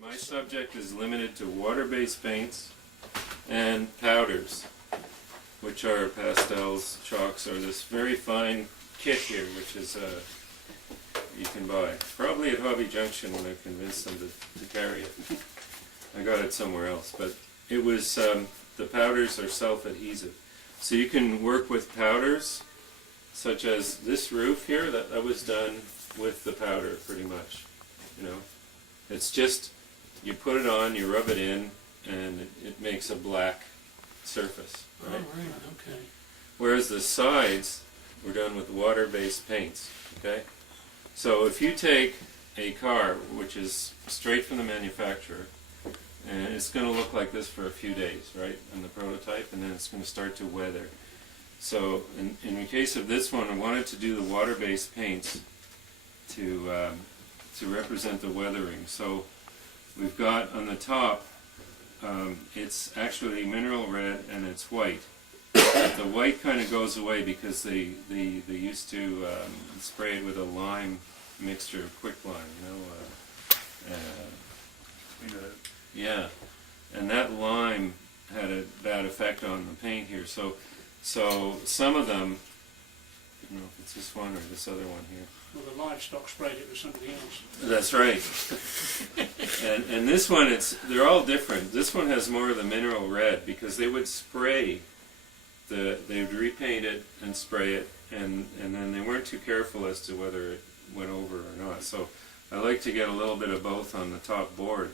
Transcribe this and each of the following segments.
My subject is limited to water-based paints and powders, which are pastels, chalks, or this very fine kit here, which is you can buy. Probably at Hobby Junction when I convinced them to carry it. I got it somewhere else, but it was, the powders are self-adhesive. So you can work with powders, such as this roof here, that was done with the powder pretty much, you know. It's just, you put it on, you rub it in, and it makes a black surface, right? Oh, right, okay. Whereas the sides were done with water-based paints, okay? So if you take a car, which is straight from the manufacturer, and it's going to look like this for a few days, right, in the prototype, and then it's going to start to weather. So in the case of this one, I wanted to do the water-based paints to represent the weathering. So we've got on the top, it's actually mineral red and it's white. But the white kind of goes away because they used to spray it with a lime mixture, quick lime, you know. Yeah, and that lime had a bad effect on the paint here. So some of them, I don't know if it's this one or this other one here. Well, the livestock sprayed it with something else. That's right. and this one, they're all different. This one has more of the mineral red because they would spray they would repaint it and spray it, and then they weren't too careful as to whether it went over or not. So I like to get a little bit of both on the top board.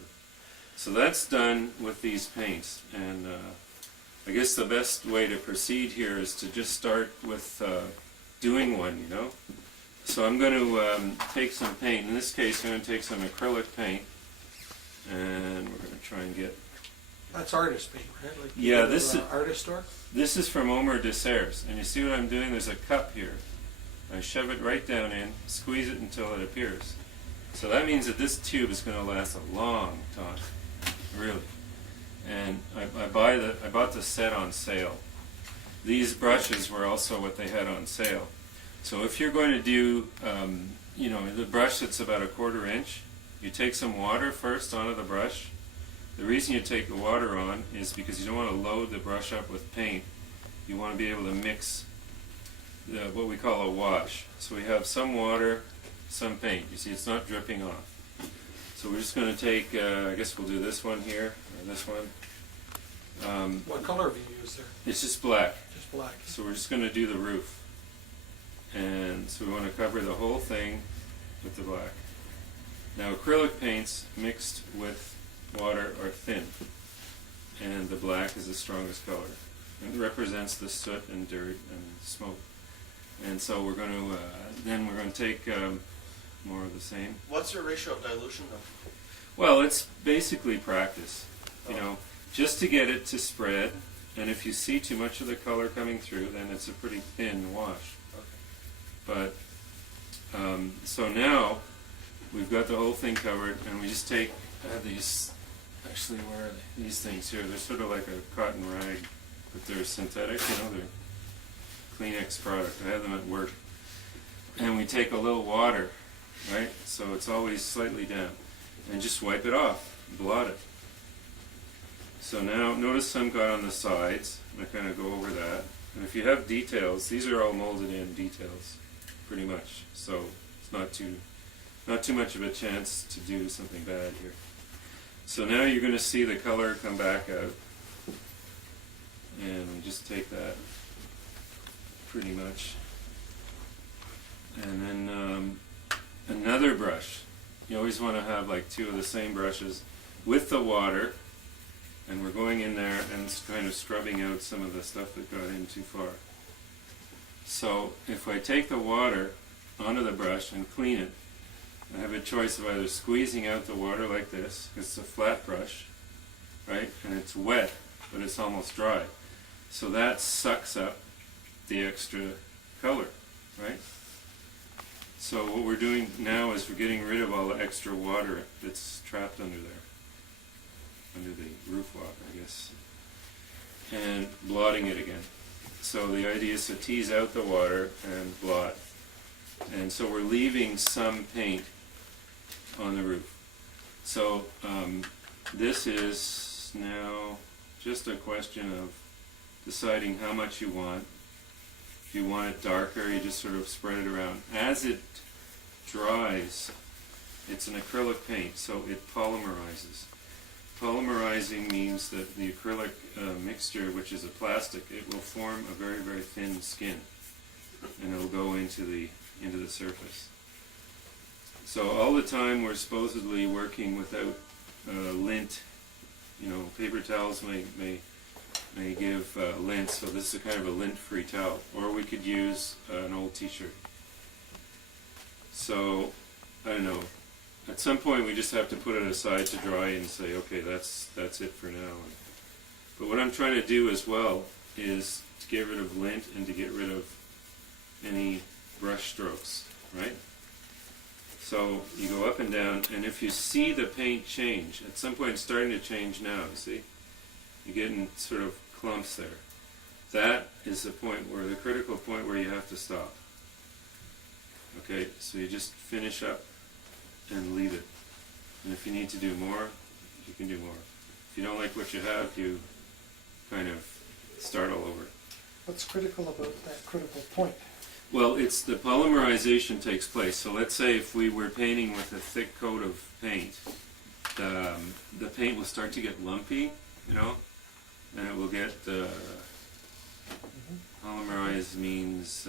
So that's done with these paints, and I guess the best way to proceed here is to just start with doing one, you know. So I'm going to take some paint. In this case, I'm going to take some acrylic paint, and we're going to try and get... That's artist paint, right? Like yeah, this is artist store. This is from WIMRC, and you see what I'm doing? There's a cup here. I shove it right down in, squeeze it until it appears. So that means that this tube is going to last a long time, really. And I bought the set on sale. These brushes were also what they had on sale. So if you're going to do, you know, the brush that's about 1/4 inch, you take some water first onto the brush. The reason you take the water on is because you don't want to load the brush up with paint. You want to be able to mix what we call a wash. So we have some water, some paint. You see, it's not dripping off. So we're just going to take, I guess we'll do this one here, or this one. What color have you used there? It's just black. Just black. So we're just going to do the roof. And so we want to cover the whole thing with the black. Now acrylic paints mixed with water are thin, and the black is the strongest color. It represents the soot and dirt and smoke. And so we're going to, then we're going to take more of the same. What's your ratio of dilution though? Well, it's basically practice, you know, just to get it to spread, and if you see too much of the color coming through, then it's a pretty thin wash. Okay. But, so now we've got the whole thing covered, and we just take these, actually where are they? These things here, they're sort of like a cotton rag, but they're synthetic, you know, they're Kleenex product. I have them at work. And we take a little water, right, so it's always slightly damp, and just wipe it off, blot it. So now, notice some got on the sides, and I kind of go over that. And if you have details, these are all molded in details, pretty much. So it's not too much of a chance to do something bad here. So now you're going to see the color come back out, and we just take that pretty much. And then another brush. You always want to have like 2 of the same brushes with the water, and we're going in there and kind of scrubbing out some of the stuff that got in too far. So if I take the water onto the brush and clean it, I have a choice of either squeezing out the water like this, it's a flat brush, right, and it's wet, but it's almost dry. So that sucks up the extra color, right? So what we're doing now is we're getting rid of all the extra water that's trapped under there, under the roof water, I guess, and blotting it again. So the idea is to tease out the water and blot. And so we're leaving some paint on the roof. So this is now just a question of deciding how much you want. If you want it darker, you just sort of spread it around. As it dries, it's an acrylic paint, so it polymerizes. Polymerizing means that the acrylic mixture, which is a plastic, it will form a very, very thin skin, and it will go into the surface. So all the time we're supposedly working without lint. You know, paper towels may give lint, so this is a kind of a lint-free towel. Or we could use an old t-shirt. So, I don't know. At some point we just have to put it aside to dry and say, okay, that's it for now. But what I'm trying to do as well is to get rid of lint and to get rid of any brush strokes, right? So you go up and down, and if you see the paint change, at some point it's starting to change now, you see? You're getting sort of clumps there. That is the point where, the critical point where you have to stop. Okay, so you just finish up and leave it. And if you need to do more, you can do more. If you don't like what you have, you kind of start all over. What's critical about that critical point? Well, it's the polymerization takes place. So let's say if we were painting with a thick coat of paint, the paint will start to get lumpy, you know, and it will get polymerized means.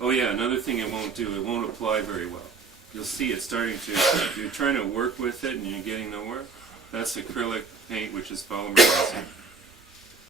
Oh yeah, another thing it won't do, it won't apply very well. You'll see it starting to. You're trying to work with it and you're getting nowhere. That's acrylic paint, which is polymerizing.